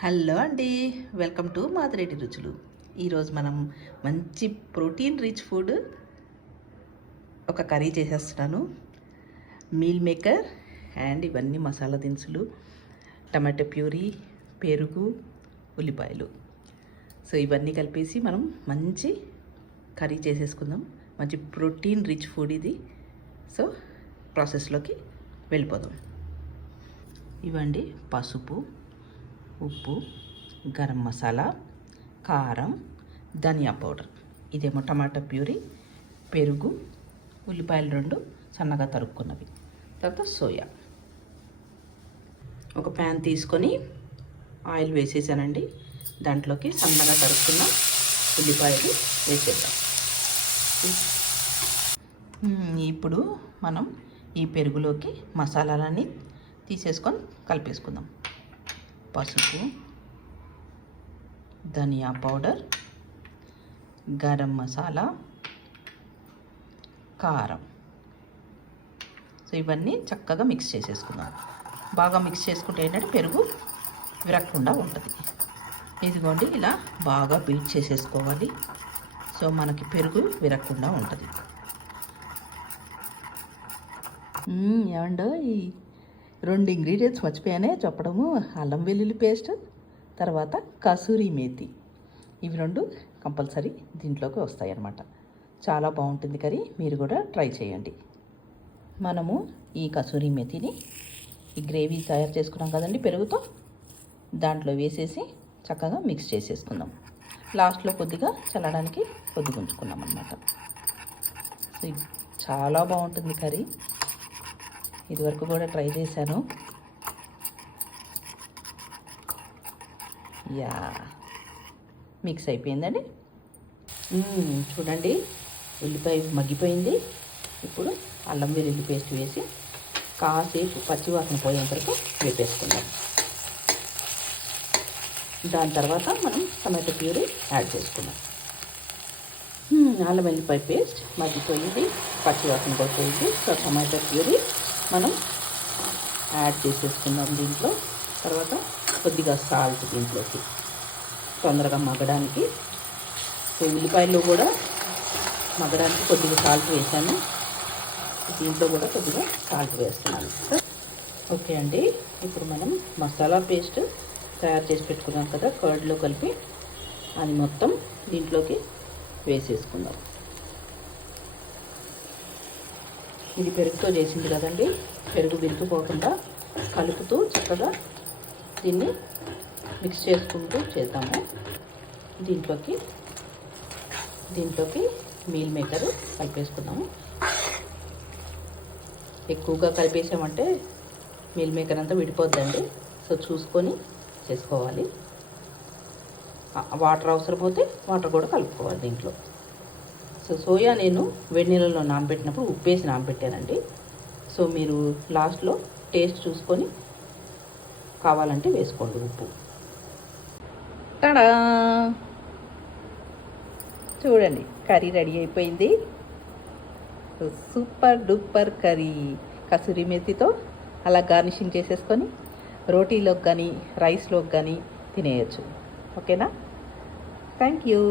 Hello అండి, welcome to Madireddy రుచులు. ఈరోజు మనం మంచి ప్రోటీన్ రిచ్ ఫుడ్ ఒక కర్రీ చేసేస్తున్నాను. మీల్ మేకర్ అండ్ ఇవన్నీ మసాలా దినుసులు, టమాటో ప్యూరీ, పెరుగు, ఉల్లిపాయలు. సో ఇవన్నీ కలిపేసి మనం మంచి కర్రీ చేసేసుకుందాం. మంచి ప్రోటీన్ రిచ్ ఫుడ్ ఇది. సో ప్రాసెస్లోకి వెళ్ళిపోదాం. ఇవ్వండి పసుపు, ఉప్పు, గరం మసాలా, కారం, ధనియా పౌడర్, ఇదేమో టమాటా ప్యూరీ, పెరుగు, ఉల్లిపాయలు 2 సన్నగా తరుక్కున్నవి, తర్వాత సోయా. ఒక ప్యాన్ తీసుకొని ఆయిల్ వేసేసానండి. దాంట్లోకి సన్నగా తరుక్కున్న ఉల్లిపాయలు వేసేద్దాం. ఇప్పుడు మనం ఈ పెరుగులోకి మసాలాలన్నీ తీసేసుకొని కలిపేసుకుందాం. పసుపు, ధనియా పౌడర్, గరం మసాలా, కారం. సో ఇవన్నీ చక్కగా మిక్స్ చేసేసుకుందాం. బాగా మిక్స్ చేసుకుంటే ఏంటంటే పెరుగు విరగకుండా ఉంటుంది. ఇదిగోండి ఇలా బాగా బీట్ చేసేసుకోవాలి. సో మనకి పెరుగు విరగకుండా ఉంటుంది. ఏమండో ఈ 2 ఇంగ్రీడియంట్స్ మర్చిపోయానే చెప్పడము. అల్లం వెల్లుల్లి పేస్ట్, తర్వాత కసూరి మేతి. ఇవి 2 కంపల్సరీ దీంట్లోకి వస్తాయి అన్నమాట. చాలా బాగుంటుంది కర్రీ, మీరు కూడా ట్రై చేయండి. మనము ఈ కసూరి మేతిని ఈ గ్రేవీ తయారు చేసుకున్నాం కదండి పెరుగుతో, దాంట్లో వేసేసి చక్కగా మిక్స్ చేసేసుకుందాం. లాస్ట్లో కొద్దిగా చల్లడానికి కొద్దిగా ఉంచుకున్నాం అన్నమాట. సో చాలా బాగుంటుంది కర్రీ. ఇదివరకు కూడా ట్రై చేశాను. యా మిక్స్ అయిపోయిందండి. చూడండి ఉల్లిపాయ మగ్గిపోయింది. ఇప్పుడు అల్లం వెల్లుల్లి పేస్ట్ వేసి కాసేపు పచ్చివాసన పోయేంత వరకు వేపేసుకుందాం. దాని తర్వాత మనం టమాటో ప్యూరీ యాడ్ చేసుకుందాం. అల్లం వెల్లుల్లిపాయ పేస్ట్ మగ్గిపోయింది, పచ్చివాసన పోయింది. సో టమాటో ప్యూరీ మనం యాడ్ చేసేసుకుందాం దీంట్లో. తర్వాత కొద్దిగా సాల్ట్ దీంట్లోకి తొందరగా మగ్గడానికి. సో ఉల్లిపాయలు కూడా మగ్గడానికి కొద్దిగా సాల్ట్ వేసాను. దీంట్లో కూడా కొద్దిగా సాల్ట్ వేస్తున్నాను. ఓకే అండి, ఇప్పుడు మనం మసాలా పేస్ట్ తయారు చేసి పెట్టుకున్నాం కదా కర్డ్లో కలిపి, అది మొత్తం దీంట్లోకి వేసేసుకుందాం. ఇది పెరుగుతో చేసింది కదండి, పెరుగు విరిగిపోకుండా కలుపుతూ చక్కగా దీన్ని మిక్స్ చేసుకుంటూ చేద్దాము. దీంట్లోకి మీల్ మేకర్ కలిపేసుకుందాము. ఎక్కువగా కలిపేసామంటే మీల్ మేకర్ అంతా విడిపోద్దండి. సో చూసుకొని చేసుకోవాలి. వాటర్ అవసరమైతే వాటర్ కూడా కలుపుకోవాలి దీంట్లో. సో సోయా నేను వేడి నీళ్ళలో నానబెట్టినప్పుడు ఉప్పేసి నానబెట్టానండి. సో మీరు లాస్ట్లో టేస్ట్ చూసుకొని కావాలంటే వేసుకోండి ఉప్పు. తడా చూడండి కర్రీ రెడీ అయిపోయింది. Super duper curry. కసూరి మేతితో అలా గార్నిషింగ్ చేసేసుకొని రోటీలోకి కానీ రైస్లోకి కానీ తినేయచ్చు. ఓకేనా? Thank you.